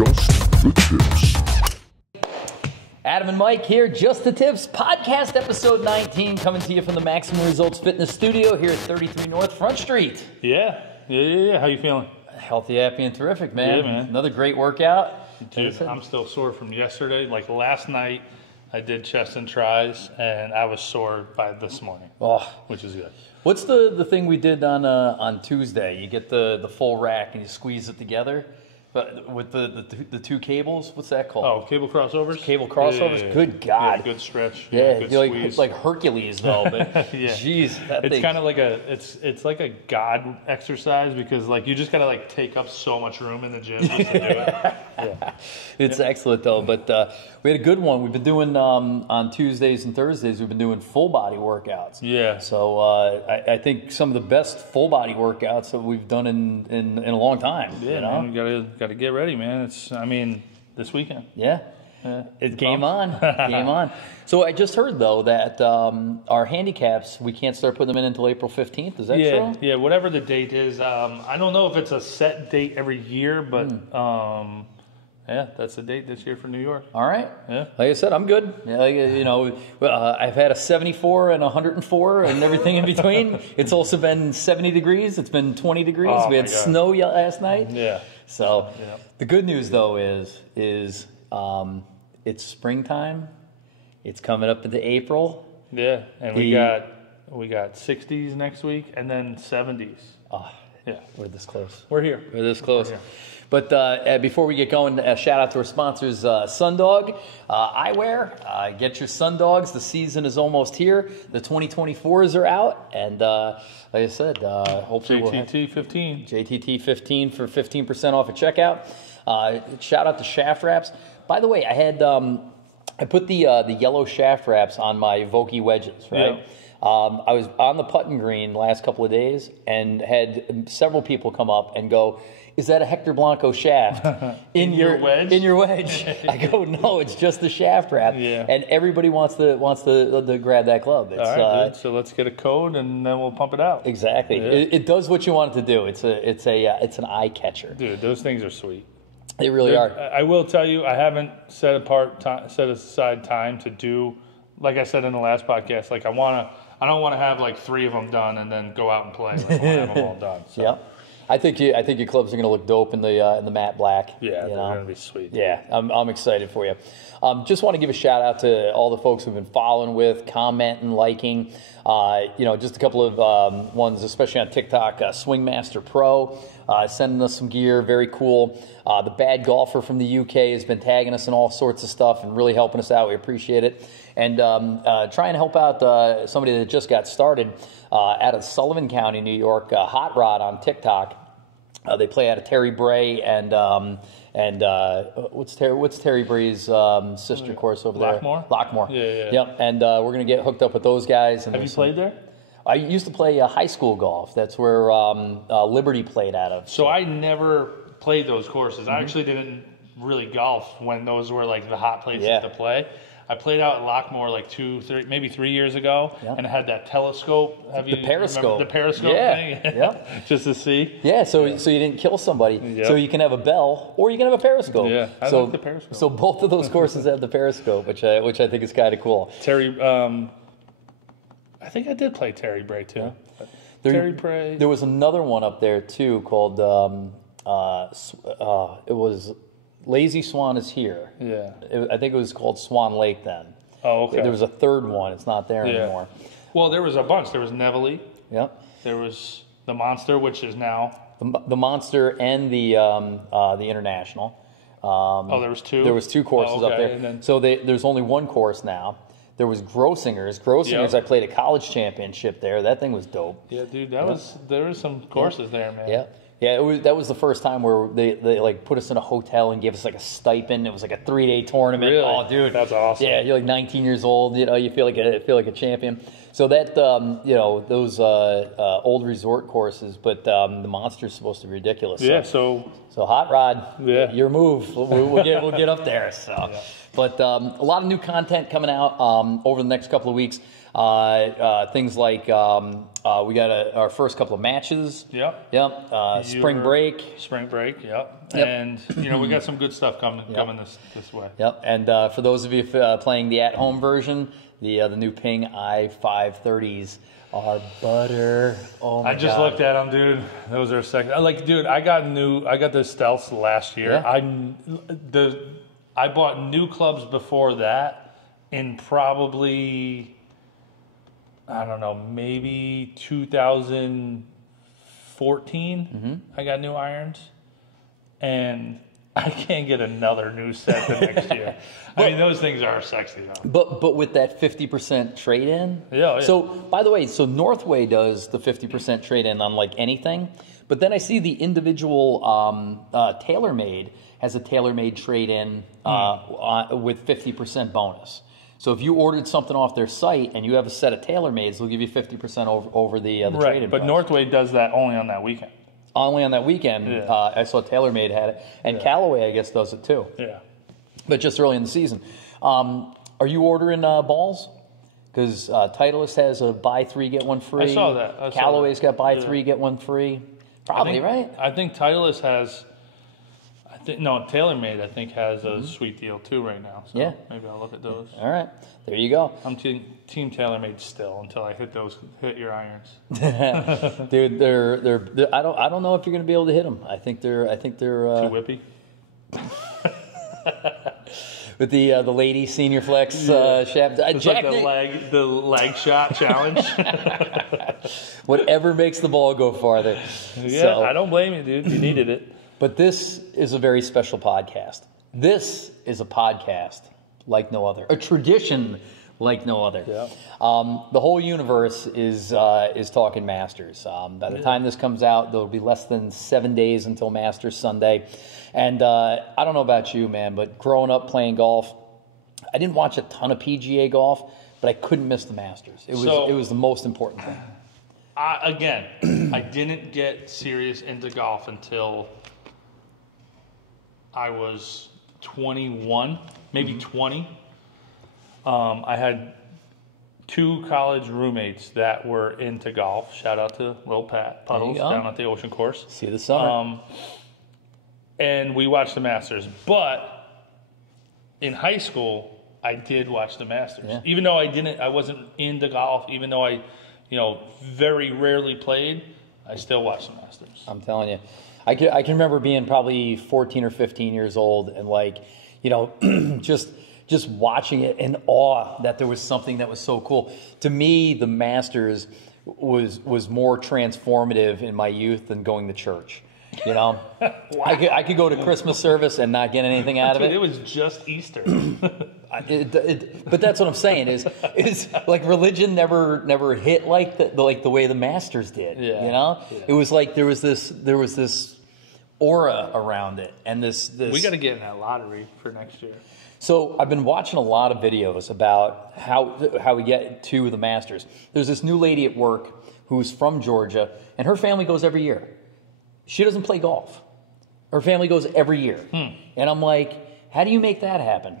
Just the Tips. Adam and Mike here, Just the Tips, podcast episode 19, coming to you from the Maximum Results Fitness Studio here at 33 North Front Street. Yeah. How you feeling? Healthy, happy, and terrific, man. Yeah, man. Another great workout. Dude, I'm still sore from yesterday. Like last night, I did chest and tries, and I was sore by this morning, which is good. What's the thing we did on Tuesday? You get the full rack and you squeeze it together, but with the two cables. What's that called? Oh, cable crossovers. Cable crossovers. Yeah. Good God. Yeah, good stretch. Yeah, good you're squeeze. like Hercules though. But Yeah. geez, It's kind of like it's like a God exercise because like you just gotta like take up so much room in the gym just to do it. Yeah. It's excellent though. But we had a good one. We've been doing on Tuesdays and Thursdays. We've been doing full body workouts. Yeah. So I think some of the best full body workouts that we've done in a long time. Yeah, you know? man, you gotta get ready, man. This weekend. Yeah. It's game on. Game on. So I just heard, though, that our handicaps, we can't start putting them in until April 15th. Is that true? Yeah, whatever the date is. I don't know if it's a set date every year, but yeah, that's the date this year for New York. All right. Yeah. Like I said, I'm good. I've had a 74 and 104 and everything in between. It's also been 70 degrees. It's been 20 degrees. Oh, we had my God. snow last night. Yeah. So Yeah. the good news, though, is it's springtime. It's coming up into April. Yeah, and we got 60s next week and then 70s. Yeah, We're this close. we're here. We're this close. We're here. But before we get going, shout out to our sponsors, Sundog Eyewear. Get your Sundogs. The season is almost here. The 2024s are out. And like I said, hopefully we'll have JTT 15. JTT 15 for 15% off at checkout. Shout out to Shaft Wraps. By the way, I put the yellow shaft wraps on my Vokey wedges, right? Yeah. I was on the putting green last couple of days and had several people come up and go, "Is that a Hector Blanco shaft in your wedge?" In your wedge? I go, "No, it's just the shaft wrap." Yeah. And everybody wants to grab that club. It's, All right, dude. So let's get a code and then we'll pump it out. exactly. Yeah. It does what you want it to do. It's an eye catcher. Dude, those things are sweet. They really are. I will tell you, I haven't set aside time to do, like I said in the last podcast. Like I don't want to have like 3 of them done and then go out and play. Like I want to have them all done. So. Yep. I think your clubs are going to look dope in the matte black. Yeah, you they're know? going to be sweet. Yeah, I'm excited for you. Just want to give a shout out to all the folks who've been following with, commenting, liking. Just a couple of ones, especially on TikTok. Swingmaster Pro sending us some gear, very cool. The Bad Golfer from the UK has been tagging us in all sorts of stuff and really helping us out. We appreciate it. And try and help out somebody that just got started out of Sullivan County, New York, Hot Rod on TikTok. They play out of Terry Bray and what's Terry Bray's sister course over there? Lockmore. Yeah. Yep. And we're gonna get hooked up with those guys. And Have you played there? I used to play high school golf. That's where Liberty played out of. So I never played those courses. I actually didn't really golf when those were like the hot places to play. I played out at Lockmore like 3 years ago, and it had that telescope. The periscope. The periscope thing? Yeah. Just to see. Yeah, so you didn't kill somebody. Yep. So you can have a bell or you can have a periscope. Yeah, I like the periscope. So both of those courses have the periscope, which I think is kind of cool. Terry, I think I did play Terry Bray too. Yeah. Terry Bray. There was another one up there too called it was Lazy Swan is here. Yeah. I think it was called Swan Lake then. Oh, okay. There was a third one. It's not there anymore. Well, there was a bunch. There was Neville. Yep. There was the Monster, which is now. The Monster and the International. There was 2? There was 2 courses up there. And then, so there's only one course now. There was Grossinger's. Yep. I played a college championship there. That thing was dope. Yeah, dude, there was some courses there, man. Yeah. Yeah, that was the first time where they like put us in a hotel and gave us like a stipend. It was like a 3-day tournament. Really? Oh, dude, That's awesome. Yeah, you're like 19 years old. You know, you feel like a champion. So that those old resort courses, but the Monster's supposed to be ridiculous. Yeah. So Hot Rod, your move. We'll get up there. So, yeah. But a lot of new content coming out over the next couple of weeks. Things like we got our first couple of matches. Yep. Spring break. Yep. And we got some good stuff coming this way. Yep. And for those of you playing the at-home version, the new Ping i530s are butter. Oh my God. I just looked at them, dude. Those are second. Dude, I got the Stealths last year. Yeah. I bought new clubs before that in probably, I don't know, maybe 2014. Mm-hmm. I got new irons, and I can't get another new set the next year. I mean, those things are sexy, though. But with that 50% trade-in. Yeah. So, by the way, Northway does the 50% trade-in on like anything. But then I see the individual TaylorMade has a TaylorMade trade-in with 50% bonus. So if you ordered something off their site and you have a set of TaylorMades, they'll give you 50% over the trade-in But price. Northway does that only on that weekend. Only on that weekend. Yeah. I saw TaylorMade had it. And Callaway, I guess, does it too. Yeah. But just early in the season. Are you ordering balls? Because Titleist has a buy three, get one free. I saw that. Callaway's got buy three, get one free. Probably, right? I think Titleist has... TaylorMade, I think, has a sweet deal, too, right now. So yeah. Maybe I'll look at those. All right. There you go. I'm team TaylorMade still until I hit your irons. Dude, they're I don't know if you're going to be able to hit them. I think they're too whippy. With the Lady Senior Flex shaft. It's like the leg shot challenge. Whatever makes the ball go farther. Yeah, so, I don't blame you, dude. You needed it. But this is a very special podcast. This is a podcast like no other. A tradition like no other. Yeah. The whole universe is talking Masters. By the time this comes out, there'll be less than 7 days until Masters Sunday. And I don't know about you, man, but growing up playing golf, I didn't watch a ton of PGA golf, but I couldn't miss the Masters. It was the most important thing. I didn't get serious into golf until I was 21, maybe 20. I had 2 college roommates that were into golf. Shout out to Lil Pat Puddles down at the Ocean Course. See you this summer. And we watched the Masters. But in high school, I did watch the Masters. Yeah. Even though I wasn't into golf, even though I very rarely played, I still watched the Masters. I'm telling you. I can remember being probably 14 or 15 years old and just watching it in awe that there was something that was so cool. To me, the Masters was more transformative in my youth than going to church. Wow. I could go to Christmas service and not get anything out of it. It was just Easter. But that's what I'm saying is like religion never hit like the way the Masters did. Yeah. Yeah. It was like there was this aura around it, and this. We got to get in that lottery for next year. So I've been watching a lot of videos about how we get to the Masters. There's this new lady at work who's from Georgia, and her family goes every year. She doesn't play golf. Her family goes every year. And I'm like, how do you make that happen?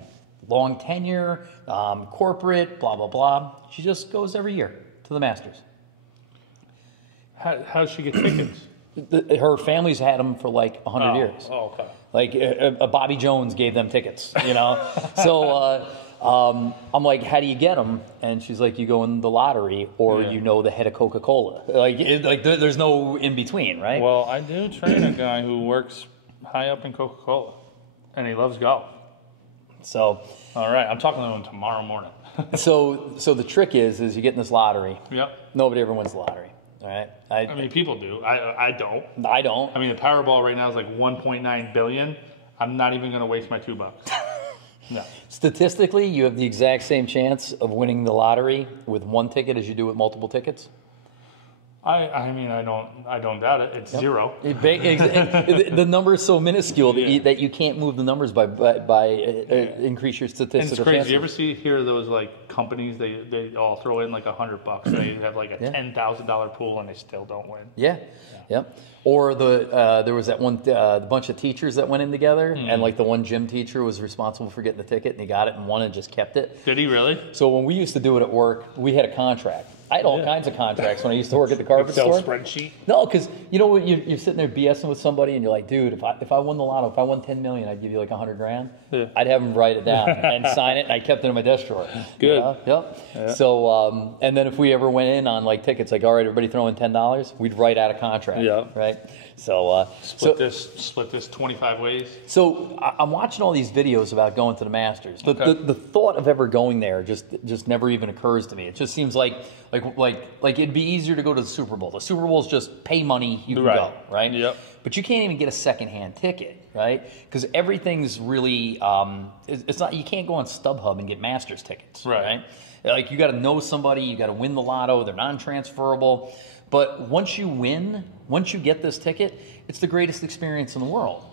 Long tenure, corporate, blah, blah, blah. She just goes every year to the Masters. How does she get tickets? Her family's had them for like 100 years. Oh, okay. Like Bobby Jones gave them tickets, So I'm like, how do you get them? And she's like, you go in the lottery, or the head of Coca-Cola. There's no in between, right? Well, I do train a guy who works high up in Coca-Cola, and he loves golf. So, all right, I'm talking to him tomorrow morning. so the trick is you get in this lottery. Yep. Nobody ever wins the lottery. All right. I mean, people do. I don't. I don't. I mean, the Powerball right now is like 1.9 billion. I'm not even going to waste my $2. No. Statistically, you have the exact same chance of winning the lottery with one ticket as you do with multiple tickets. I mean, I don't doubt it. It's zero. The number is so minuscule that you can't move the numbers by increase your statistical. And it's crazy. chances. You ever hear those like companies? They all throw in like $100. They have like a $10,000 pool and they still don't win. Yeah. Yep. Or there was that one bunch of teachers that went in together, and like the one gym teacher was responsible for getting the ticket, and he got it and won and just kept it. Did he really? So when we used to do it at work, we had a contract. I had all kinds of contracts when I used to work at the carpet Excel store. spreadsheet. No, because you know what, you're sitting there BSing with somebody, and you're like, dude, if I won the lotto, if I won $10 million, I'd give you like $100,000. Yeah. I'd have him write it down and sign it, and I kept it in my desk drawer. Good. You know? Yep. Yeah. So and then if we ever went in on like tickets, like all right, everybody throw in $10, we'd write out a contract. Yeah. Right. So split this 25 ways. So I'm watching all these videos about going to the Masters. The thought of ever going there just never even occurs to me. It just seems like it'd be easier to go to the Super Bowl. The Super Bowl is just pay money, you can go, right? Yep. But you can't even get a secondhand ticket, right? Because everything's really it's not. You can't go on StubHub and get Masters tickets, right? Like you got to know somebody, you got to win the lotto. They're non-transferable. But once you get this ticket, it's the greatest experience in the world.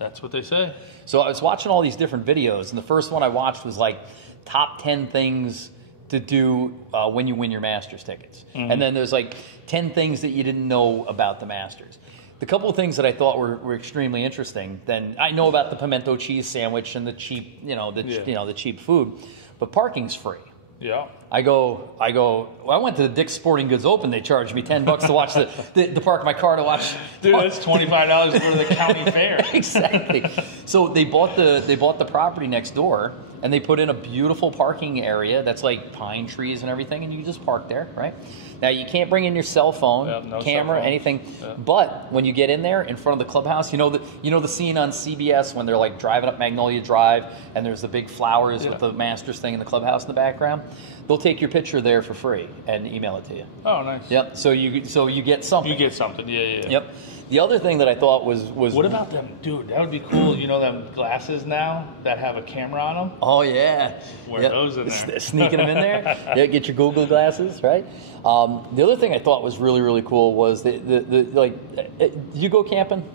That's what they say. So I was watching all these different videos, and the first one I watched was like top 10 things to do when you win your Masters tickets. And then there's like 10 things that you didn't know about the Masters. The couple of things that I thought were extremely interesting, then I know about the pimento cheese sandwich and the cheap, the cheap food, but parking's free. Yeah. I went to the Dick's Sporting Goods Open. They charged me $10 to watch the park my car to watch. Dude, that's $25 to go to the county fair. Exactly. So they bought the property next door, and they put in a beautiful parking area that's like pine trees and everything, and you just park there, right? Now you can't bring in your cell phone, no camera, cell phone. anything. Yeah. But when you get in there in front of the clubhouse, you know the scene on CBS when they're like driving up Magnolia Drive, and there's the big flowers with the Masters thing in the clubhouse in the background. They'll take your picture there for free and email it to you. Oh, nice. Yep. So you get something. You get something. Yeah. Yep. The other thing that I thought was what about them, dude? That would be cool. You know them glasses now that have a camera on them? Oh yeah. Wear those in there. Sneaking them in there. Yeah. Get your Google glasses, right? The other thing I thought was really, really cool was did you go camping?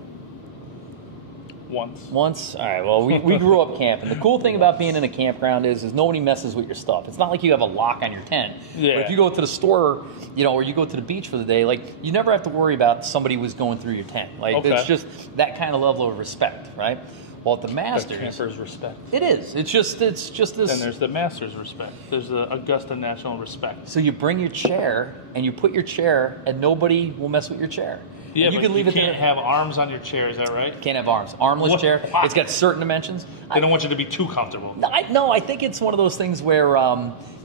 Once? All right, well, we grew up camping. The cool thing about being in a campground is nobody messes with your stuff. It's not like you have a lock on your tent. Yeah. But if you go to the store, or you go to the beach for the day, like, you never have to worry about somebody was going through your tent. Like, It's just that kind of level of respect, right? Well, at the Masters... The campers' respect. It is. It's just this... Then there's the Masters' respect. There's the Augusta National respect. So you bring your chair, and you put your chair, and nobody will mess with your chair. Yeah, you but leave you it can't there. have arms on your chair, is that right? Can't have arms. Armless chair. Why? It's got certain dimensions. They don't want you to be too comfortable. No, I think it's one of those things where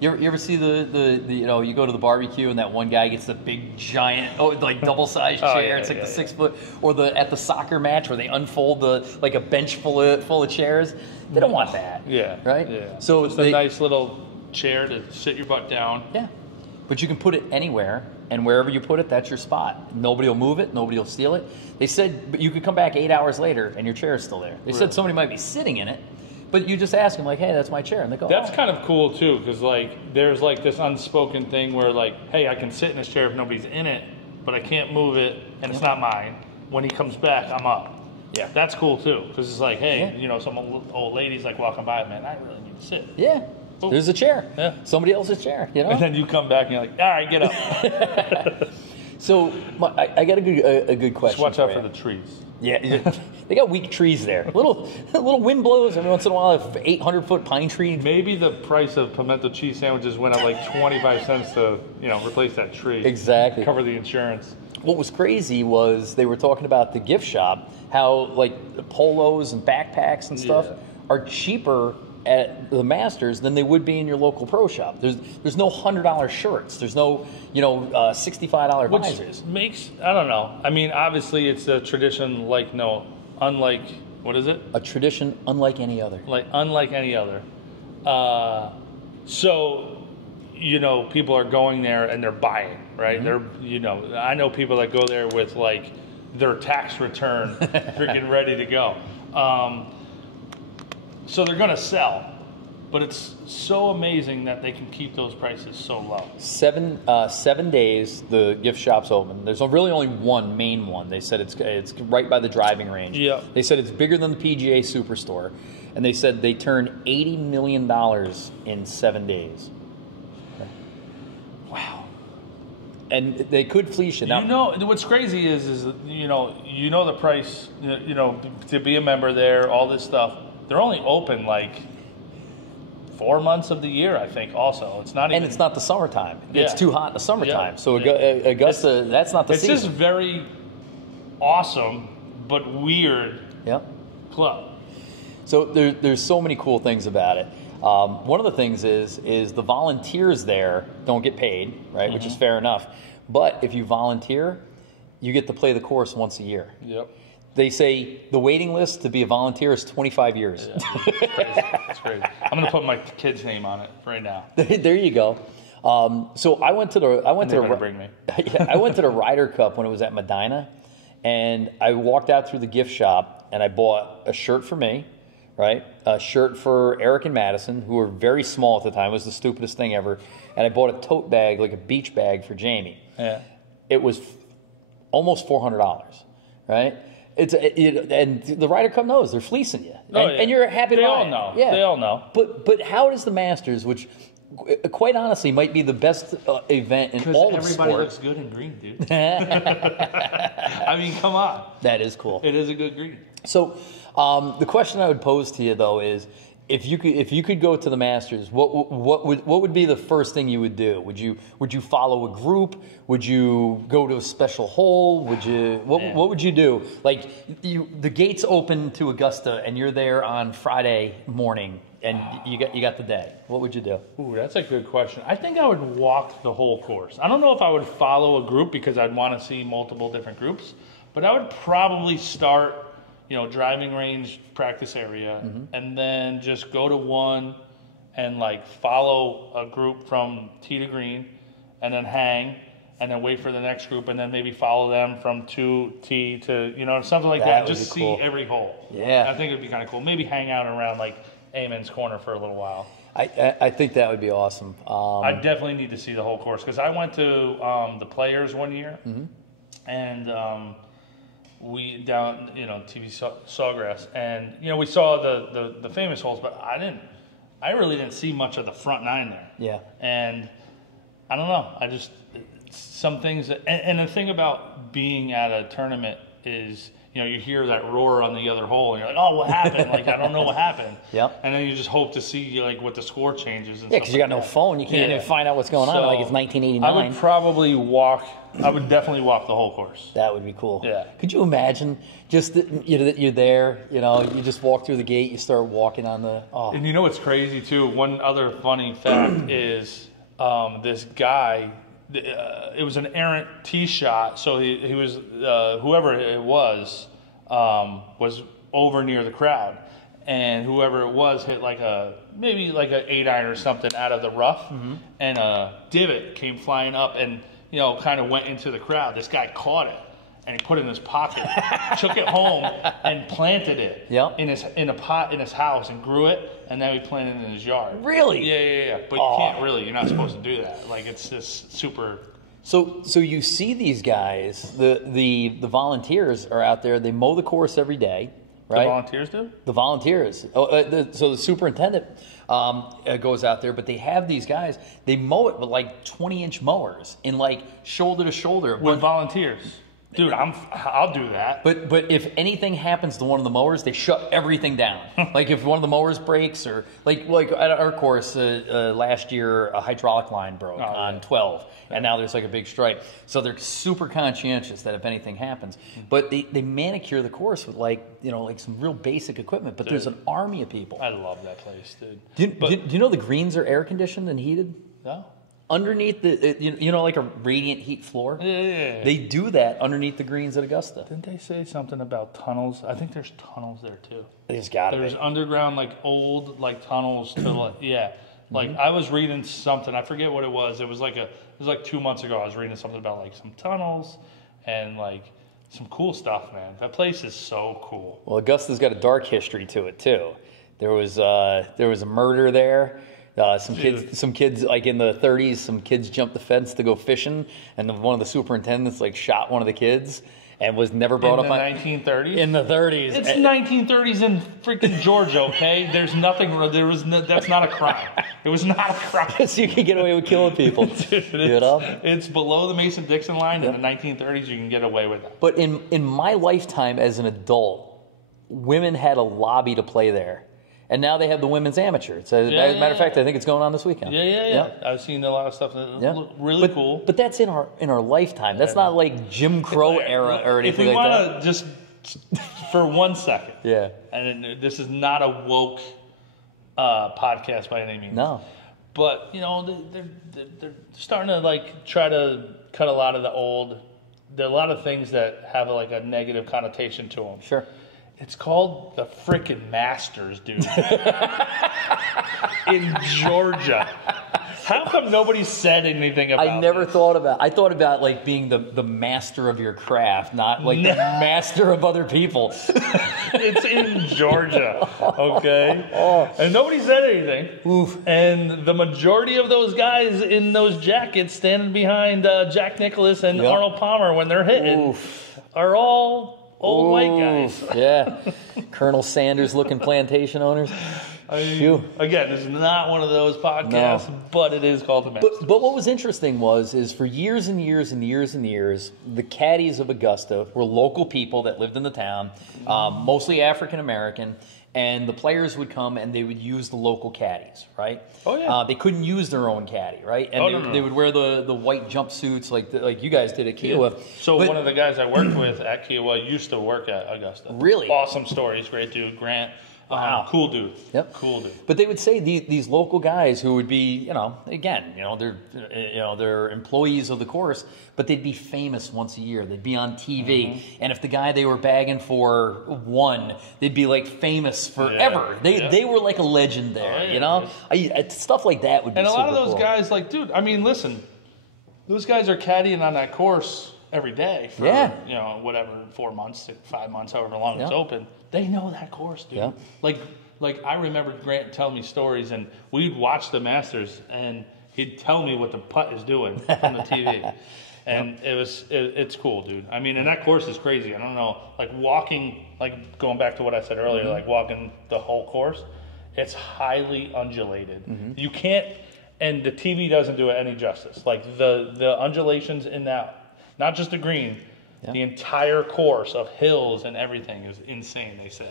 you ever see the you go to the barbecue and that one guy gets the big giant double-sized chair. Yeah, it's like the 6 foot, or at the soccer match where they unfold a bench full of chairs. They don't want that. Yeah. Right. Yeah. So it's a nice little chair to sit your butt down. Yeah. But you can put it anywhere, and wherever you put it, that's your spot. Nobody will move it. Nobody will steal it. They said but you could come back 8 hours later, and your chair is still there. They said somebody might be sitting in it, but you just ask them, like, hey, that's my chair. And they go, That's kind of cool, too, because, there's, this unspoken thing where, hey, I can sit in this chair if nobody's in it, but I can't move it, and it's not mine. When he comes back, I'm up. Yeah. That's cool, too, because it's like, hey, some old lady's, walking by, man, I really need to sit. Yeah. There's a chair. Yeah. Somebody else's chair, And then you come back and you're like, all right, get up. So I got a good question. Just watch out for the trees. Yeah, they got weak trees there. Little wind blows every once in a while. 800-foot pine tree. Maybe the price of pimento cheese sandwiches went up 25 cents to replace that tree. Exactly. Cover the insurance. What was crazy was they were talking about the gift shop, how polos and backpacks and stuff are cheaper at the Masters than they would be in your local pro shop. There's no $100 shirts. There's no $65 visors. Which makes, I don't know. I mean, obviously it's a tradition unlike, what is it? A tradition unlike any other. Unlike any other. So, people are going there and they're buying, right? Mm-hmm. I know people that go there with their tax return freaking ready to go. So they're going to sell. but it's so amazing that they can keep those prices so low. 7 days the gift shop's open. There's really only one main one. They said it's right by the driving range. Yeah. They said it's bigger than the PGA Superstore, and they said they turned $80 million in 7 days. Wow. And they could fleece you. Now, what's crazy is the price, to be a member there, all this stuff. They're only open like 4 months of the year, I think. Also, it's not even. And it's not the summertime. Yeah. It's too hot in the summertime. Yeah. So Augusta, that's not the season. It's just very awesome, but weird. Yep. Club. So there's so many cool things about it. One of the things is the volunteers there don't get paid, right? Which is fair enough. But if you volunteer, you get to play the course once a year. Yep. They say the waiting list to be a volunteer is 25 years. Yeah, it's crazy. It's crazy. I'm going to put my kid's name on it right now. There you go. So I went to the Ryder Cup when it was at Medina, and I walked out through the gift shop and I bought a shirt for me, right? A shirt for Eric and Madison, who were very small at the time. It was the stupidest thing ever. And I bought a tote bag, like a beach bag for Jamie. Yeah. It was almost $400, right? And the Ryder Cup knows they're fleecing you, and you're happy to They buy all it. know. Yeah. They all know. But how does the Masters, which quite honestly might be the best event in all of sport? Everybody looks good in green, dude. I mean, come on. That is cool. It is a good green. So the question I would pose to you though is, if you could go to the Masters, what would be the first thing you would do? Would you follow a group? Would you go to a special hole? What would you do? Like the gates open to Augusta and you're there on Friday morning and you got the day. What would you do? Ooh, that's a good question. I think I would walk the whole course. I don't know if I would follow a group because I'd want to see multiple different groups, but I would probably start, driving range practice area, and then just go to one and like follow a group from tee to green, and then hang, and then wait for the next group, and then maybe follow them from 2T to something like that. Just see cool. Every hole. Yeah, I think it'd be kind of cool. Maybe hang out around like Amen's Corner for a little while. I think that would be awesome. I definitely need to see the whole course because I went to the Players one year, and we down TV Sawgrass, and we saw the famous holes, but I really didn't see much of the front nine there. Yeah, and I don't know. I just some things and the thing about being at a tournament is. You hear that roar on the other hole, and you're like, "Oh, what happened?" Like, I don't know what happened. Yep. And then you just hope to see like what the score changes. And yeah, because you got no phone, you can't even find out what's going on. Like it's 1989. I would probably walk. I would definitely walk the whole course. That would be cool. Yeah. Could you imagine just that you're there? You just walk through the gate, you start walking on the. Oh. And what's crazy too? One other funny fact is this guy. It was an errant tee shot, so he was whoever it was over near the crowd, and whoever it was hit maybe like an 8-iron or something out of the rough, and a divot came flying up and kind of went into the crowd. This guy caught it and he put it in his pocket, took it home and planted it in a pot in his house and grew it, and then he planted it in his yard. Really? Yeah. But you can't really. You're not supposed to do that. Like it's just super. So you see these guys, the volunteers are out there. They mow the course every day, right? The volunteers do? The volunteers. So the superintendent goes out there, but they have these guys. They mow it with like 20-inch mowers in like shoulder to shoulder. With volunteers. Dude, I'll do that. But if anything happens to one of the mowers, they shut everything down. Like if one of the mowers breaks, or like at our course last year, a hydraulic line broke on 12, and now there's like a big stripe. So they're super conscientious that if anything happens, but they manicure the course with like some real basic equipment. But there's an army of people. I love that place, dude. Do you know the greens are air conditioned and heated? No. Underneath like a radiant heat floor? Yeah. They do that underneath the greens at Augusta. Didn't they say something about tunnels? I think there's tunnels there too. There's got to be. There's underground old tunnels to I was reading something. I forget what it was. It was like 2 months ago. I was reading something about some tunnels and some cool stuff, man. That place is so cool. Well, Augusta's got a dark history to it too. There was a murder there. Some kids like in the 30s. Some kids jumped the fence to go fishing, and one of the superintendents like shot one of the kids. And was never brought up in the 1930s. In the 30s, it's 1930s in freaking Georgia. Okay, there's nothing. That's not a crime. It was not a crime. So you can get away with killing people. Dude, it's below the Mason-Dixon line. In the 1930s, you can get away with that. But in my lifetime as an adult, women had a lobby to play there. And now they have the women's amateur. So, as a matter of fact, I think it's going on this weekend. Yeah. I've seen a lot of stuff that look really cool. But that's in our lifetime. That's not like Jim Crow era or anything like that. If we want to just, for 1 second. Yeah. And this is not a woke podcast by any means. No. But, you know, they're starting to, like, try to cut a lot of the old. There are a lot of things that have, like, a negative connotation to them. Sure. It's called the frickin' Masters, dude. In Georgia. How come nobody said anything about I never thought about I thought about like being the master of your craft, not like the master of other people. It's in Georgia, okay? And nobody said anything. Oof. And the majority of those guys in those jackets standing behind Jack Nicklaus and Arnold Palmer when they're hitting are all old white guys. Yeah. Colonel Sanders looking plantation owners. Again, this is not one of those podcasts, but it is called the Masters. But what was interesting is for years and years and years and years, the caddies of Augusta were local people that lived in the town, mostly African American, and the players would come and they would use the local caddies, right? Oh yeah. They couldn't use their own caddy, right? And they would wear the white jumpsuits like you guys did at Kiowa. Yeah. So one of the guys I worked with at Kiowa used to work at Augusta. Really? Awesome stories, great dude, Grant. Wow. Cool dude. Yep. Cool dude. But they would say these local guys who would be, they're employees of the course, but they'd be famous once a year. They'd be on TV. And if the guy they were bagging for won, they'd be like famous forever. They were like a legend there, stuff like that would be. And a lot of those cool. guys, like, dude, I mean, listen, those guys are caddying on that course every day for, 4 months, 5 months, however long it's open. They know that course, dude. Yeah. Like I remember Grant telling me stories, and we'd watch the Masters, and he'd tell me what the putt is doing from the TV. And it's cool, dude. I mean, and that course is crazy. I don't know, like walking, like going back to what I said earlier, like walking the whole course, it's highly undulated. You can't, and the TV doesn't do it any justice. Like the undulations in that, not just the green, the entire course of hills and everything is insane, they say.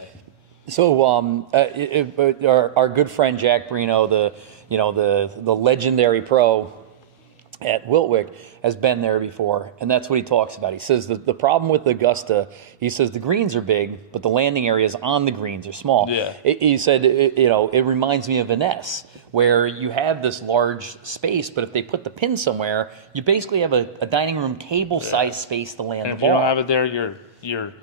So our good friend Jack Brino, the legendary pro at Wiltwick, has been there before, and that's what he talks about. He says the problem with Augusta, he says the greens are big, but the landing areas on the greens are small. Yeah. He said, it reminds me of Vaness, where you have this large space, but if they put the pin somewhere, you basically have a dining room table-sized space to land the ball. If you don't have it there, you're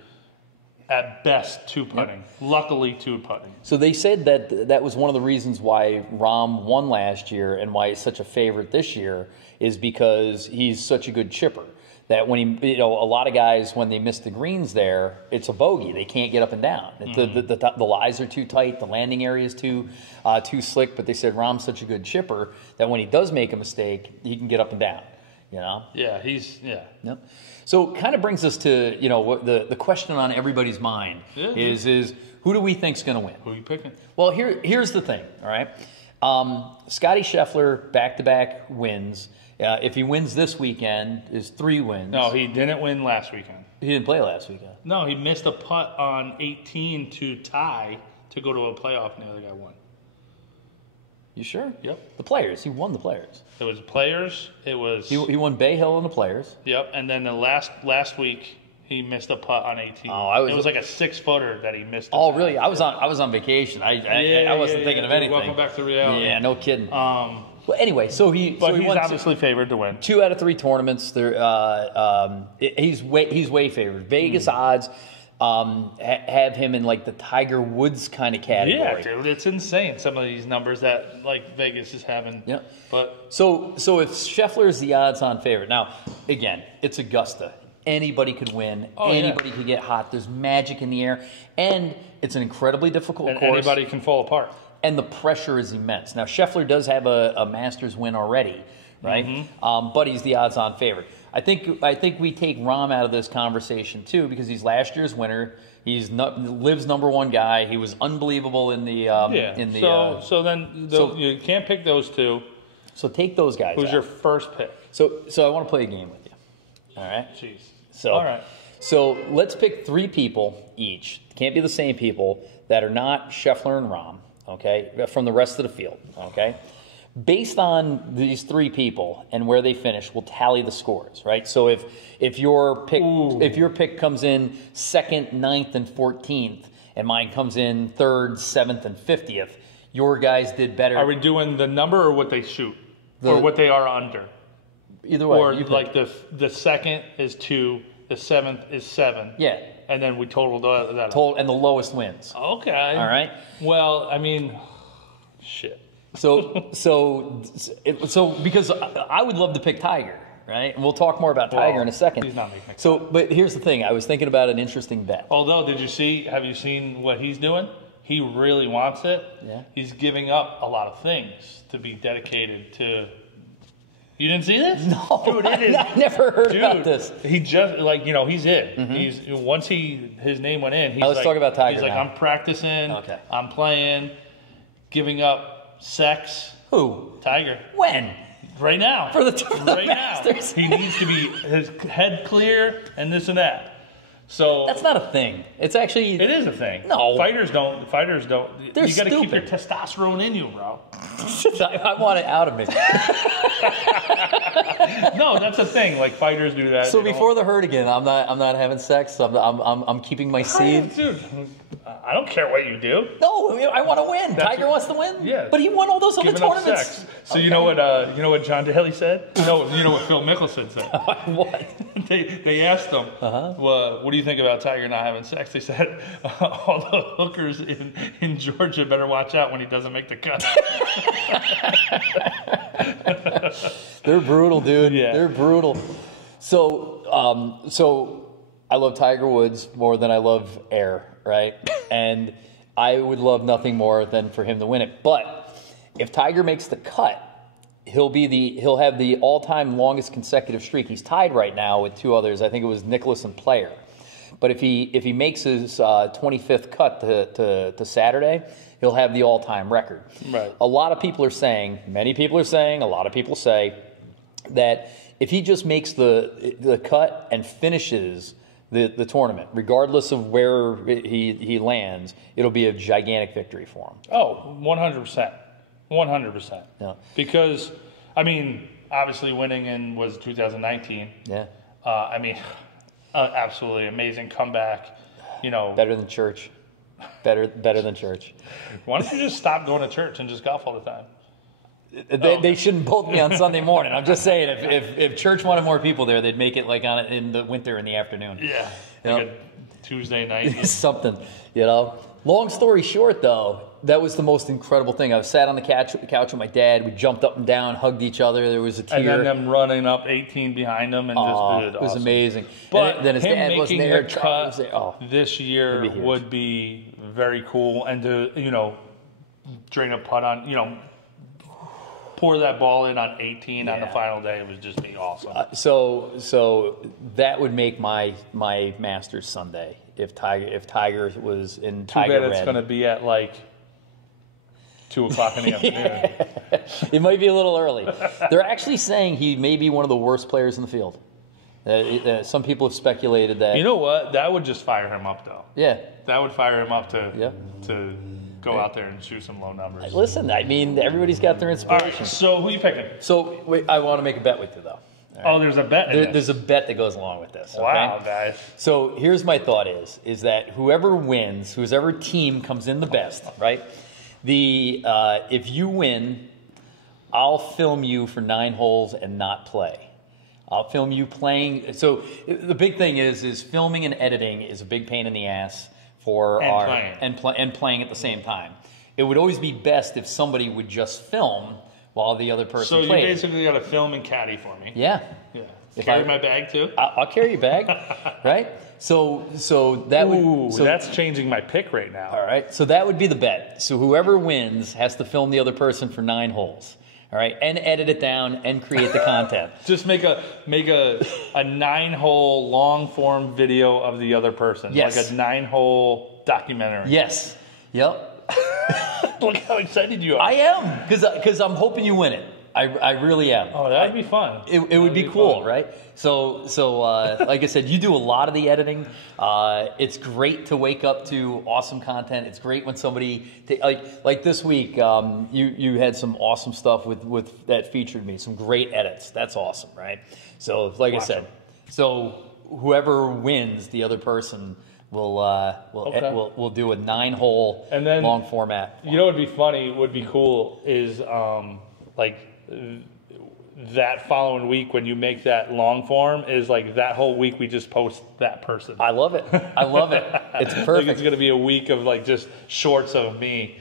at best two-putting. Luckily, two-putting. So they said that was one of the reasons why Rahm won last year and why he's such a favorite this year is because he's such a good chipper. That when a lot of guys, when they miss the greens there, it's a bogey. They can't get up and down. The lies are too tight. The landing area is too slick. But they said Rahm's such a good chipper that when he does make a mistake, he can get up and down. Yeah, Yep. So kind of brings us to what the question on everybody's mind is who do we think's going to win? Who are you picking? Well, here's the thing. All right, Scotty Scheffler back-to-back wins. If he wins this weekend, is 3 wins. No, he didn't win last weekend. He didn't play last weekend. No, he missed a putt on 18 to tie to go to a playoff, and the other guy won. You sure? Yep. The Players. He won the Players. It was Players. It was... He won Bay Hill in the Players. Yep, and then the last week, he missed a putt on 18. Oh, it was like a 6-footer that he missed. Oh, really? I was on vacation. I wasn't thinking of anything. Welcome back to reality. Yeah, no kidding. Well, anyway, so he's obviously favored to win. 2 out of 3 tournaments. He's way favored. Vegas odds have him in like the Tiger Woods kind of category. Yeah, dude, it's insane. Some of these numbers that like Vegas is having. Yeah. But so if Scheffler is the odds-on favorite, now again, it's Augusta. anybody could win. Anybody could get hot. There's magic in the air. And it's an incredibly difficult course. Anybody can fall apart. And the pressure is immense. Now, Scheffler does have a Masters win already, right? But he's the odds-on favorite. I think we take Rahm out of this conversation, too, because he's last year's winner. He's lives #1 guy. He was unbelievable in the So then you can't pick those two. So take those guys. Who's your first pick? So I want to play a game with you. All right. Jeez. All right. So let's pick 3 people each. Can't be the same people that are not Scheffler and Rahm. Okay, from the rest of the field. Okay. Based on these 3 people and where they finish, we'll tally the scores, right? So if your pick comes in 2nd, 9th, and 14th, and mine comes in 3rd, 7th, and 50th, your guys did better. Are we doing the number or what they shoot, or what they are under? Either way, or like the 2nd is 2, the 7th is 7. Yeah, and then we totaled that. And the lowest wins. Okay. All right. Well, I mean, shit. So because I would love to pick Tiger, right? And we'll talk more about Tiger in a second. He's not making. So, but here's the thing: I was thinking about an interesting bet. Although, have you seen what he's doing? He really wants it. Yeah. He's giving up a lot of things to be dedicated to. You didn't see this? No, dude, it is. I never heard about this. He just he's in. He's once his name went in. He's let's talk about Tiger. He's like, I'm practicing. Okay. I'm playing, giving up sex. Who? Tiger. When? Right now. For the right Masters. now. He needs to be his head clear and this and that. So that's not a thing. It's actually. It is a thing. No. Fighters don't. They're you got to keep your stupid. testosterone in you, bro. I want it out of me. No, that's a thing. Like fighters do that. So before the hurt again, I'm not having sex. I'm keeping my seed. Dude, I don't care what you do. No, I want to win. Tiger wants to win. Yeah, but he won all those other giving up tournaments. sex. So okay. You know what John Daly said? No, you know what Phil Mickelson said. What? They asked him, well, what do you think about Tiger not having sex? They said, all the hookers in Georgia better watch out when he doesn't make the cut. They're brutal, dude. Yeah. They're brutal. So I love Tiger Woods more than I love air, right? And I would love nothing more than for him to win it. But if Tiger makes the cut, he'll have the all-time longest consecutive streak. He's tied right now with 2 others. I think it was Nicklaus and Player. But if he makes his 25th cut to Saturday, he'll have the all-time record. Right. A lot of people are saying, a lot of people say that if he just makes the cut and finishes the tournament, regardless of where he lands, it'll be a gigantic victory for him. Oh, 100%. 100%. Yeah. Because, I mean, obviously winning was 2019. Yeah. Absolutely amazing comeback. Better than church. Better than church. Why don't you just stop going to church and just golf all the time? They shouldn't both be on Sunday morning. I'm just saying, if church wanted more people there, they'd make it like in the winter in the afternoon. Yeah. Like a Tuesday night. Something, Long story short, though, that was the most incredible thing. I sat on the couch with my dad. We jumped up and down, hugged each other. There was a tear. And then them running up 18 behind them. And it was amazing. But then his him dad wasn't making there. the cut this year would be very cool. And to, drain a putt on, pour that ball in on 18 on the final day, it would just be awesome. So that would make my Masters Sunday if Tiger was in Tiger Too bad red. it's going to be at like 2 o'clock in the afternoon. It might be a little early. They're actually saying he may be one of the worst players in the field. Some people have speculated that. You know what? That would just fire him up, though. Yeah. That would fire him up to go out there and shoot some low numbers. Listen, I mean, everybody's got their inspiration. All right, so who are you picking? So wait, I want to make a bet with you, though. Right? Oh, there's a bet in this. There's a bet that goes along with this. Okay? Wow, guys. So here's my thought is that whoever wins, whoever team comes in the best, right? If you win, I'll film you for 9 holes and not play. I'll film you playing. So the big thing is filming and editing is a big pain in the ass for playing at the same time. It would always be best if somebody would just film while the other person plays. So you basically got to film and caddy for me. Yeah. Yeah. Carry my bag too. I'll carry your bag, right? So that would. So that's changing my pick right now. All right. So that would be the bet. So whoever wins has to film the other person for 9 holes. All right, and edit it down and create the content. Just make a 9-hole long form video of the other person. Yes. Like a 9-hole documentary. Yes. Yep. Look how excited you are. I am, because I'm hoping you win it. I really am. Oh, that would be fun. It would be cool, fun. Right? So like I said, you do a lot of the editing. It's great to wake up to awesome content. It's great when somebody like this week. You had some awesome stuff with that featured me. Some great edits. That's awesome, right? So like I said, so whoever wins, the other person will do a 9-hole and then, long format. You know what would be funny? Would be cool is that following week when you make that long form is like that whole week we just post that person. I love it. It's perfect. Like it's going to be a week of like just shorts of me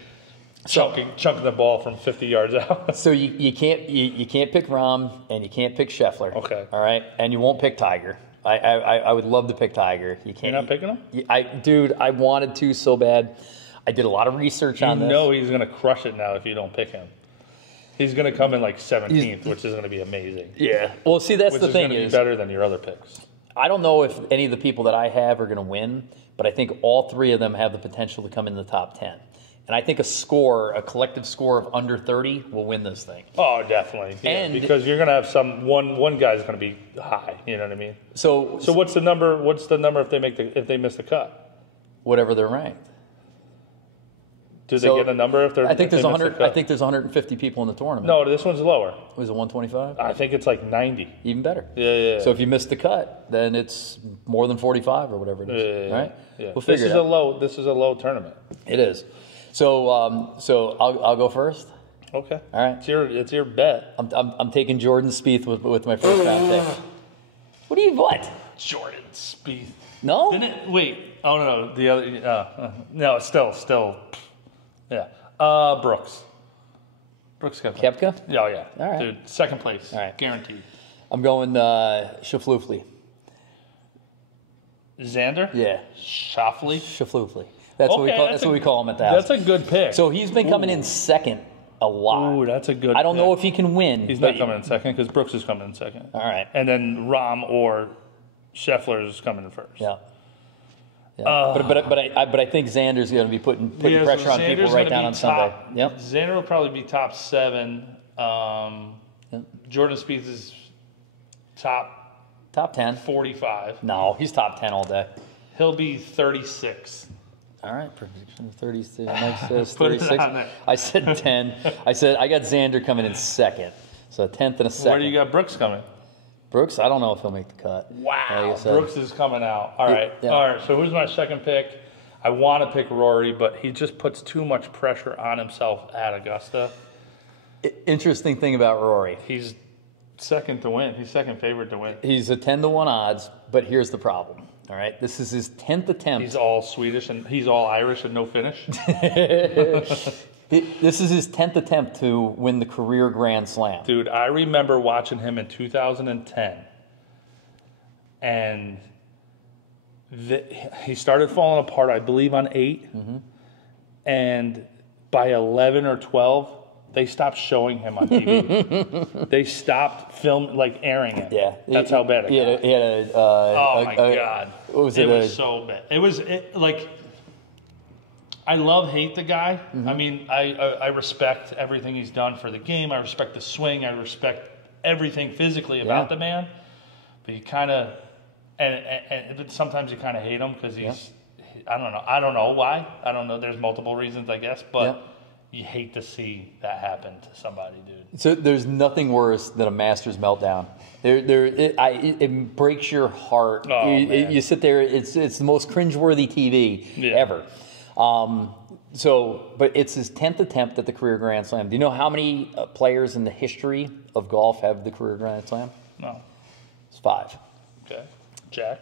chunking the ball from 50 yards out. So you can't pick Rahm and you can't pick Scheffler. Okay. All right, and you won't pick Tiger. I would love to pick Tiger. You can't. You're not picking him? Dude, I wanted to so bad. I did a lot of research on this. You know he's going to crush it now if you don't pick him. He's going to come in like 17th, which is going to be amazing. Yeah. Well, see, that's the thing. Which is going to be better than your other picks. I don't know if any of the people that I have are going to win, but I think all 3 of them have the potential to come in the top 10. And I think a collective score of under 30 will win this thing. Oh, definitely. Yeah, and because you're going to have one guy's going to be high. You know what I mean? So what's the number? What's the number if they miss the cut? Whatever they're ranked. Do they get a number if they're? I think there's 100. I think there's 150 people in the tournament. No, this one's lower. Was it 125? I think it's like 90. Even better. Yeah. So if you miss the cut, then it's more than 45 or whatever it is. Right? Yeah. We'll figure it out. This is a low tournament. It is. So I'll go first. Okay. All right. It's your bet. I'm taking Jordan Spieth with my first round pick. What? Jordan Spieth. No. Wait. Oh no. The other. No. Still. Yeah. Brooks. Brooks Koepka. Koepka? Oh, yeah. All right. Dude, second place. All right. Guaranteed. I'm going Schauffele. Xander? Yeah. Schauffele? That's what we call him at the house. That's a good pick. So he's been coming in second a lot. Ooh, that's a good I don't know if he can win. He's not coming in second because Brooks is coming in second. All right. And then Rahm or Scheffler is coming in first. Yeah. But I think Xander's going to be putting pressure on people right down on Sunday. Yep. Xander will probably be top 7. Jordan Spieth is top 10. 45. No, he's top 10 all day. He'll be 36. All right, prediction 36. Mike says 36. I said 10. I got Xander coming in second. So a 10th and a second. Where do you got Brooks coming? Brooks, I don't know if he'll make the cut. Wow, Brooks is coming out. All right. So who's my second pick? I want to pick Rory, but he just puts too much pressure on himself at Augusta. Interesting thing about Rory. He's second to win. He's second favorite to win. He's a 10-1 odds, but here's the problem. All right, this is his 10th attempt. He's all Swedish and he's all Irish and no finish. This is his 10th attempt to win the career Grand Slam. Dude, I remember watching him in 2010, and he started falling apart, I believe, on 8, and by 11 or 12, they stopped showing him on TV. They stopped airing it. Yeah, that's how bad it got. He had a oh my God! What was it? It was so bad. It was like. I hate the guy. I mean, I respect everything he's done for the game. I respect the swing. I respect everything physically about the man. But you kind of, but sometimes you kind of hate him because he's, I don't know. I don't know why. I don't know. There's multiple reasons, I guess. But you hate to see that happen to somebody, dude. So there's nothing worse than a Masters meltdown. It breaks your heart. Oh, you sit there. It's the most cringeworthy TV ever. But it's his 10th attempt at the career Grand Slam. Do you know how many players in the history of golf have the career Grand Slam? No. It's 5. Okay. Jack.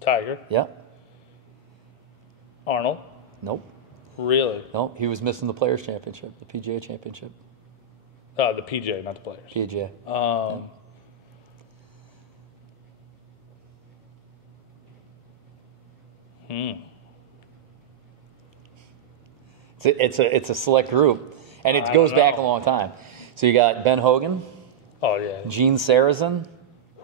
Tiger. Yeah. Arnold. Nope. Really? No, he was missing the Players' Championship, the PGA Championship. The PGA, not the Players. PGA. It's a select group, and it goes back a long time. So you got Ben Hogan. Oh yeah. Gene Sarazen.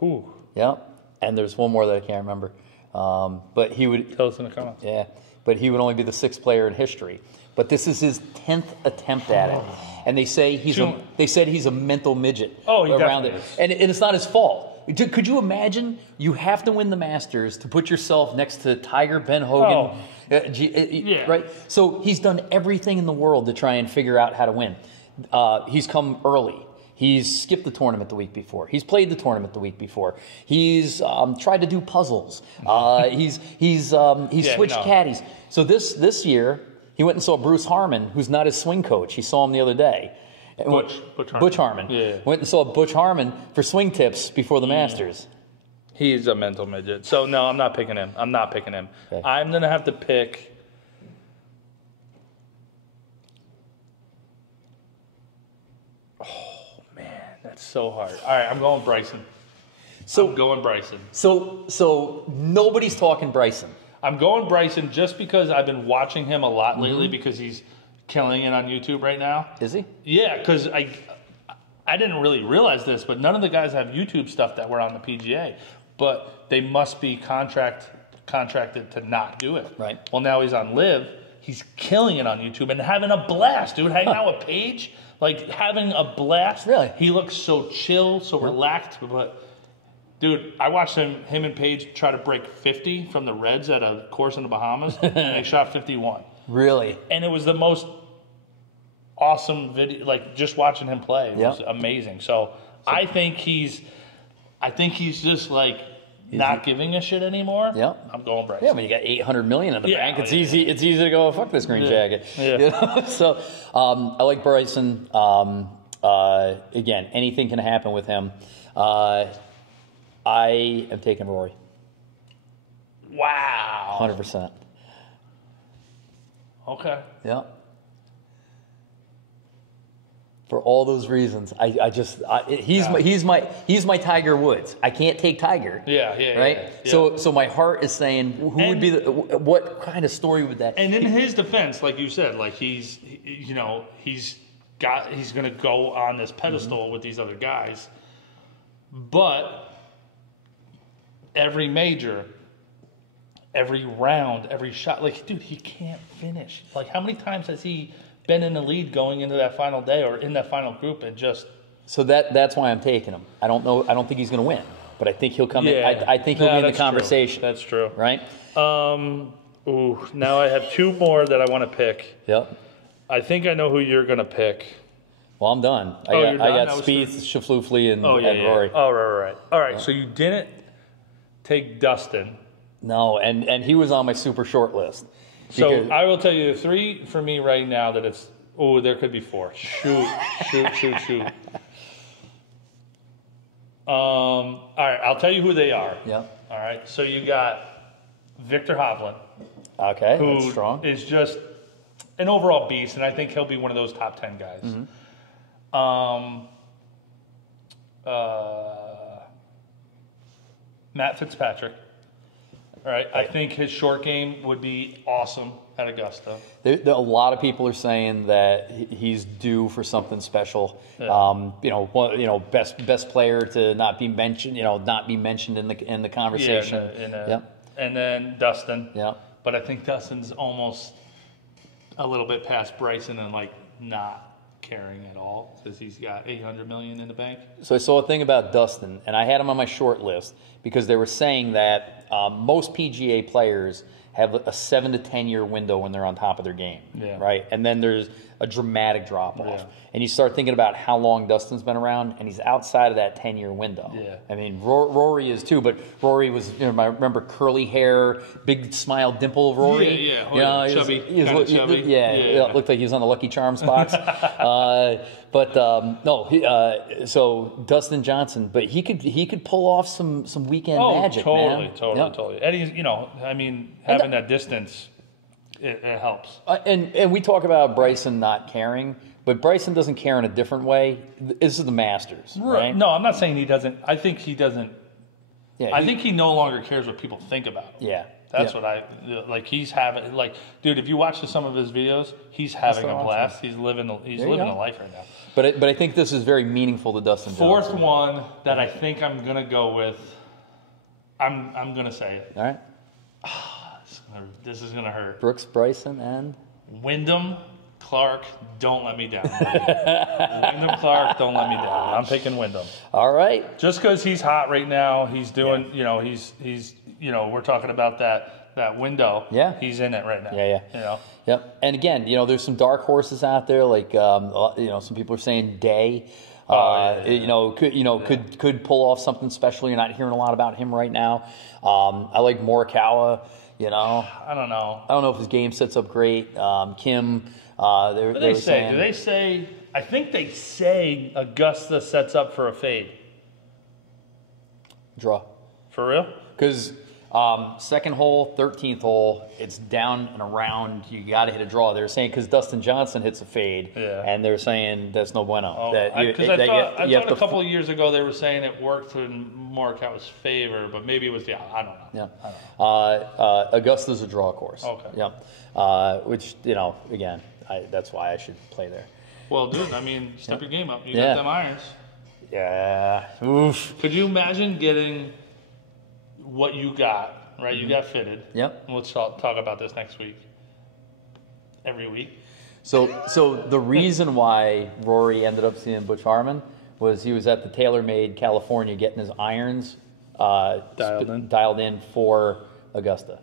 Who? Yep. And there's one more that I can't remember. But he would Tell us in the comments. Yeah. But he would only be the 6th player in history. But this is his 10th attempt at it. And they say he's a mental midget around it. And it's not his fault. Could you imagine? You have to win the Masters to put yourself next to Tiger, Ben Hogan, right? So he's done everything in the world to try and figure out how to win. He's come early. He's skipped the tournament the week before. He's played the tournament the week before. He's tried to do puzzles. He's switched caddies. So this year he went and saw Bruce Harmon, who's not his swing coach. He saw him the other day. Butch Harmon. Yeah. Went and saw Butch Harmon for swing tips before the Masters. He's a mental midget. So no, I'm not picking him. Okay. I'm gonna have to pick. That's so hard. All right, I'm going Bryson. So nobody's talking Bryson. I'm going Bryson just because I've been watching him a lot lately because he's killing it on YouTube right now. Is he? Yeah, because I didn't really realize this, but none of the guys have YouTube stuff that were on the PGA. But they must be contracted to not do it. Right. Well, now he's on Live. He's killing it on YouTube and having a blast, dude. Hanging out with Paige. Like, having a blast. Really? He looks so chill, so relaxed. But, dude, I watched him and Paige try to break 50 from the Reds at a course in the Bahamas, and they shot 51. Really? And it was the most awesome video. Like, just watching him play was amazing. So I think he's just, like, not giving a shit anymore. Yep. I'm going Bryson. Yeah, when you got $800 million in the bank, it's easy. It's easy to go fuck this green jacket. Yeah. You know? So I like Bryson. Again, anything can happen with him. I am taking Rory. Wow. 100%. Okay. Yeah. For all those reasons, he's my Tiger Woods. I can't take Tiger. Yeah. Right. Yeah. So my heart is saying, would be what kind of story would that? And in his defense, like you said, like he's going to go on this pedestal with these other guys, but every major, every round, every shot, like, dude, he can't finish. Like, how many times has he been in the lead going into that final day or in that final group and just... So that's why I'm taking him. I don't know. I don't think he's going to win, but I think he'll come in. I think he'll be in the conversation. True. That's true. Right? Now I have two more that I want to pick. Yep. I think I know who you're going to pick. Well, I'm done. I got Spieth, Schauffele, and Rory. Oh, right. All right, so you didn't take Dustin. No, and he was on my super short list. So I will tell you the three for me right now that it's... Oh, there could be four. Shoot. All right, I'll tell you who they are. Yeah. All right, so you got Victor Hovland. Okay, who that's strong. Is just an overall beast, and I think he'll be one of those top 10 guys. Mm-hmm. Matt Fitzpatrick. All right, I think his short game would be awesome at Augusta. A lot of people are saying that he's due for something special. Yeah. Best player to not be mentioned. Not be mentioned in the conversation. And then Dustin. Yeah. But I think Dustin's almost a little bit past Bryson and like not caring at all because he's got $800 million in the bank. So I saw a thing about Dustin, and I had him on my short list because they were saying that most PGA players have a 7 to 10 year window when they're on top of their game, right? And then there's a dramatic drop off. Yeah. And you start thinking about how long Dustin's been around, and he's outside of that 10 year window. Yeah. I mean, Rory is too, but Rory was, I remember curly hair, big smile, dimple Rory. Yeah. Chubby. It looked like he was on the Lucky Charms box. So Dustin Johnson, but he could pull off some weekend magic, man. Totally. And he's, having that distance, it helps. And we talk about Bryson not caring, but Bryson doesn't care in a different way. This is the Masters, right? No, I'm not saying he doesn't. I think he doesn't. Yeah, I think he no longer cares what people think about him. Yeah. That's what I like. He's having like, dude. If you watch some of his videos, he's having a blast. He's living a life right now. But I think this is very meaningful to Dustin Fourth Johnson. one that I think I'm gonna go with. I'm gonna say it. All right. This is gonna hurt. Brooks, Bryson, and Wyndham Clark. Don't let me down. Wyndham Clark. Don't let me down. I'm picking Wyndham. All right. Just because he's hot right now, he's doing. You know, he's. You know, we're talking about that window. Yeah. He's in it right now. Yeah. You know. Yep. And again, there's some dark horses out there. Like some people are saying Day. Could pull off something special. You're not hearing a lot about him right now. I like Morikawa. I don't know. I don't know if his game sets up great. Kim. What do they say? Do they say? I think they say Augusta sets up for a fade. Draw. For real? Because second hole, 13th hole, it's down and around. You got to hit a draw. They're saying because Dustin Johnson hits a fade, and they're saying that's no bueno. Because I thought a couple of years ago they were saying it worked in Morikawa's favor, but maybe it was I don't know. Yeah. Augusta's a draw course. Okay. Yeah. Which again, that's why I should play there. Well, dude, I mean, step your game up. You got them irons. Yeah. Oof. Could you imagine getting what you got, right? You got fitted. Yep. And let's talk about this next week. Every week. So the reason why Rory ended up seeing Butch Harmon was he was at the TaylorMade California getting his irons dialed in for Augusta.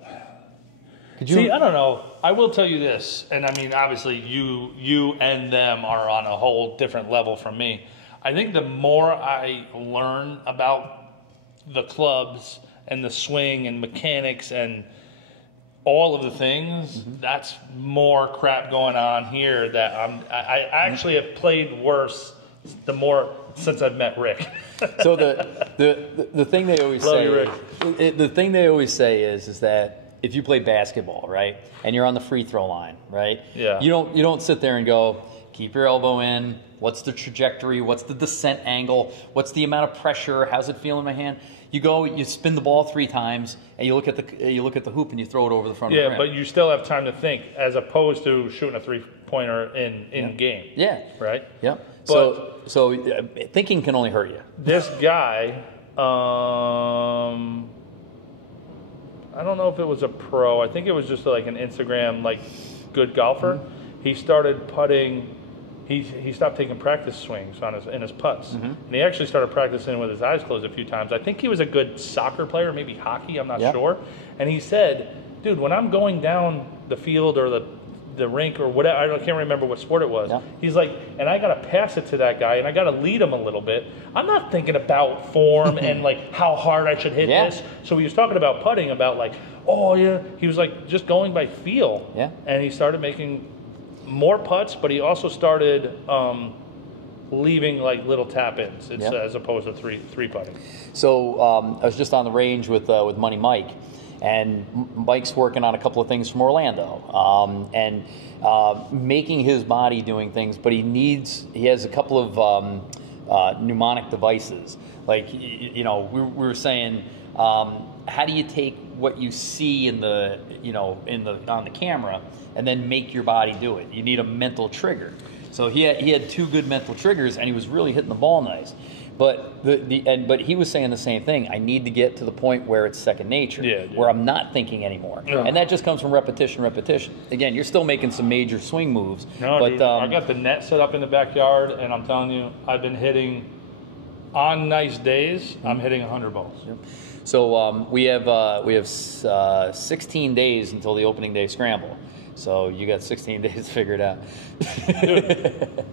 See, I don't know. I will tell you this, and I mean, obviously, you and them are on a whole different level from me. I think the more I learn about the clubs and the swing and mechanics and all of the things, that's more crap going on here that I actually have played worse the more since I've met Rick. So the thing they always the thing they always say is that if you play basketball, right, and you're on the free throw line, right, you don't sit there and go, keep your elbow in. What's the trajectory? What's the descent angle? What's the amount of pressure? How's it feel in my hand? You go, you spin the ball 3 times, and you look at the hoop and you throw it over the front of the rim. Yeah, but you still have time to think, as opposed to shooting a 3-pointer in game. Yeah. Right. Yeah. But so thinking can only hurt you. This guy, I don't know if it was a pro. I think it was just like an Instagram good golfer. He started putting. He stopped taking practice swings in his putts, and he actually started practicing with his eyes closed a few times. I think he was a good soccer player, maybe hockey. I'm not sure. And he said, "Dude, when I'm going down the field or the rink or whatever, I can't remember what sport it was. Yeah. He's like, and I got to pass it to that guy, and I got to lead him a little bit. I'm not thinking about form and how hard I should hit this." So he was talking about putting, about he was just going by feel. Yeah. And he started making more putts, but he also started leaving little tap-ins as opposed to three putting. So I was just on the range with Money Mike, and Mike's working on a couple of things from Orlando, and making his body doing things, but he has a couple of mnemonic devices. We were saying, how do you take what you see on the camera and then make your body do it? You need a mental trigger. So he had 2 good mental triggers, and he was really hitting the ball nice. But but he was saying the same thing. I need to get to the point where it's second nature, where I'm not thinking anymore, and that just comes from repetition. Again, you're still making some major swing moves. No, but dude, I got the net set up in the backyard, and I'm telling you, I've been hitting on nice days. I'm hitting 100 balls. Yep. So we have 16 days until the opening day scramble. So you got 16 days figured out. Dude,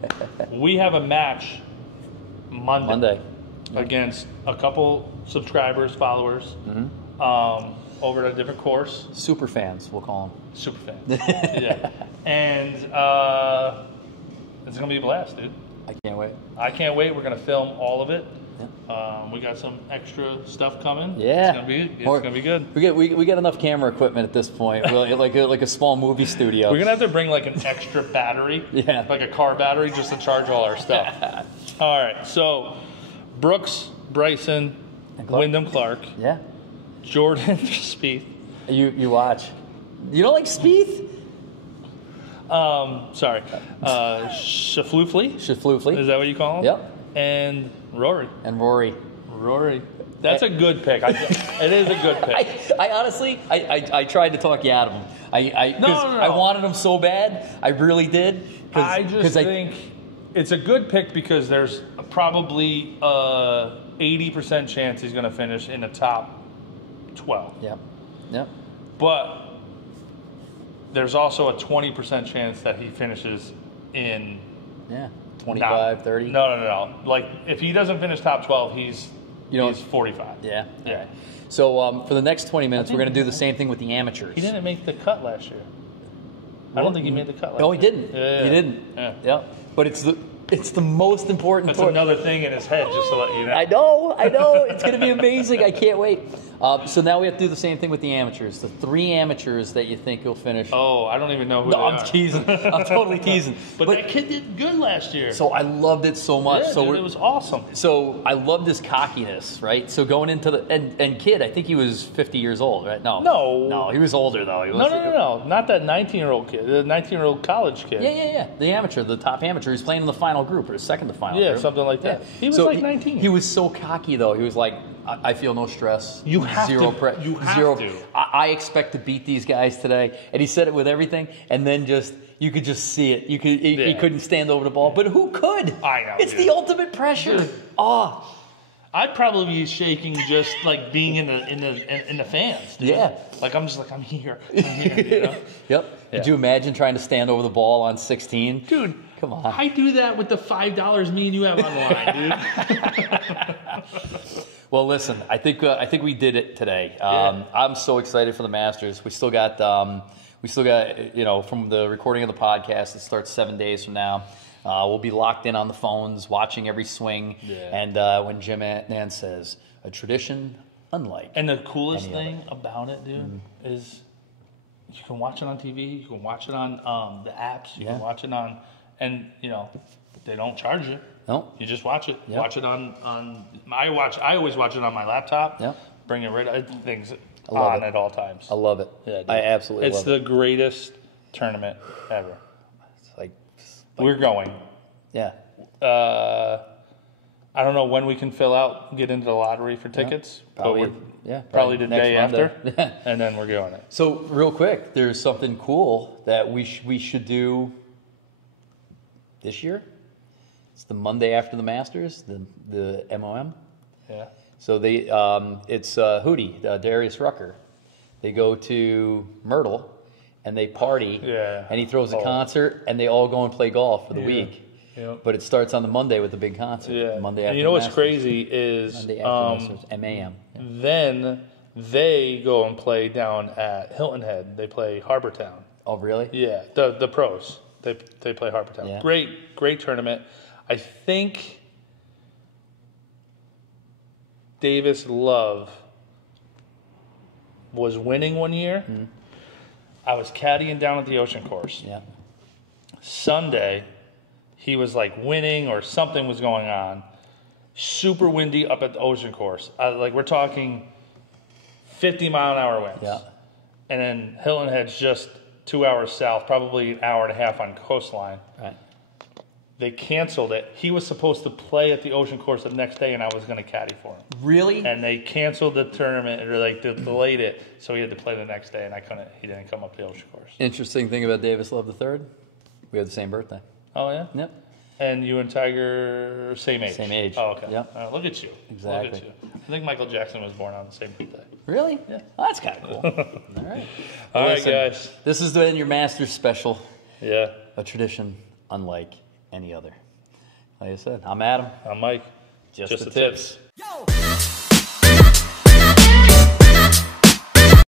we have a match Monday. Against a couple subscribers, followers, over at a different course. Super fans, we'll call them. Super fans. Yeah. And it's going to be a blast, dude. I can't wait. We're going to film all of it. Yeah. We got some extra stuff coming. Yeah, it's gonna be good. We got enough camera equipment at this point. Really, like a small movie studio. We're gonna have to bring an extra battery, like a car battery, just to charge all our stuff. All right, so Brooks, Bryson, Wyndham Clark, yeah, Jordan Spieth, You watch. You don't like Spieth? Sorry. Schauffele? Schauffele. Is that what you call him? Yep. And Rory. Rory. That's a good pick. It is a good pick. I honestly, I tried to talk you out of him. No. I wanted him so bad. I really did. I just think it's a good pick because there's probably 80% chance he's going to finish in the top 12. Yep. But there's also a 20% chance that he finishes in 25, 30. No. Like if he doesn't finish top 12, he's 45. Yeah. All right. So for the next 20 minutes, we're going to do the same thing with the amateurs. He didn't make the cut last year. I don't think he made the cut last year. No, he didn't. Yeah. He didn't. Yeah. But it's the most important. That's another thing in his head, just to let you know. I know. It's going to be amazing. I can't wait. So now we have to do the same thing with the amateurs. The 3 amateurs that you think will finish. Oh, I don't even know who No, they I'm are. teasing. I'm totally teasing. But that kid did good last year. So I loved it so much. Yeah, dude, it was awesome. So I loved his cockiness, right? So going into the and kid, I think he was 50 years old, right? No, he was older though. He was, No, not that 19-year-old kid. The 19-year-old college kid. Yeah. The amateur, the top amateur. He's playing in the final group or second to final. Yeah, group. something like that. Yeah. He was like 19. He was so cocky though. He was like, I feel no stress. You have zero to. Pre- You have zero. to. I expect to beat these guys today, and he said it with everything. And then you could just see it. He couldn't stand over the ball, but who could? I know. It's dude. the ultimate pressure. Dude. I'd probably be shaking just like being in the fans. Dude. Yeah. Like I'm here. You know? Yep. Yeah. Could you imagine trying to stand over the ball on 16? Dude, come on. I do that with the $5 me and you have online, dude. Well, listen, I think we did it today. I'm so excited for the Masters. We still got from the recording of the podcast. It starts 7 days from now. We'll be locked in on the phones, watching every swing. Yeah. And when Jim Nance says a tradition unlike. And the coolest thing about it, dude, is you can watch it on TV. You can watch it on the apps. You can watch it on, and they don't charge you. No. You just watch it. Yep. Watch it on. I always watch it on my laptop. Yep. Bring it right. Things love on it. at all times. I love it. Yeah, dude. I absolutely love it. It's the greatest tournament ever. It's like We're going. yeah. I don't know when we can get into the lottery for tickets. Probably, but probably the next day Monday. after, and then we're going it. So real quick, there's something cool that we should do this year. It's the Monday after the Masters, the MOM. Yeah. So it's Hootie, Darius Rucker. They go to Myrtle and they party. Yeah. And he throws a concert and they all go and play golf for the week. Yeah. But it starts on the Monday with the big concert. Yeah. Monday after And you know the what's Masters. crazy is Monday after the Masters, MAM. Yeah. then they go and play down at Hilton Head. They play Harbor Town. Oh, really? Yeah, the pros. They play Harbor Town. Yeah. Great tournament. I think Davis Love was winning one year. Mm-hmm. I was caddying down at the Ocean Course. Yeah. Sunday, he was like winning or something was going on. Super windy up at the Ocean Course. We're talking 50-mile-an-hour winds. Yeah. And then Hilton Head's just 2 hours south, probably an hour and a half on coastline. Right. They canceled it. He was supposed to play at the Ocean Course the next day, and I was going to caddy for him. Really? And they canceled the tournament, or delayed it, so he had to play the next day, and he didn't come up to the Ocean Course. Interesting thing about Davis Love III, we have the same birthday. Oh, yeah? Yep. And you and Tiger, same age? Same age. Oh, okay. Yep. Look at you. Exactly. Look at you. I think Michael Jackson was born on the same birthday. Really? Yeah. Oh, that's kind of cool. All right. All right, Listen, guys. This is your Masters special. Yeah. A tradition unlike any other. Like I said, I'm Adam. I'm Mike. Just the the tips. tips. Yo!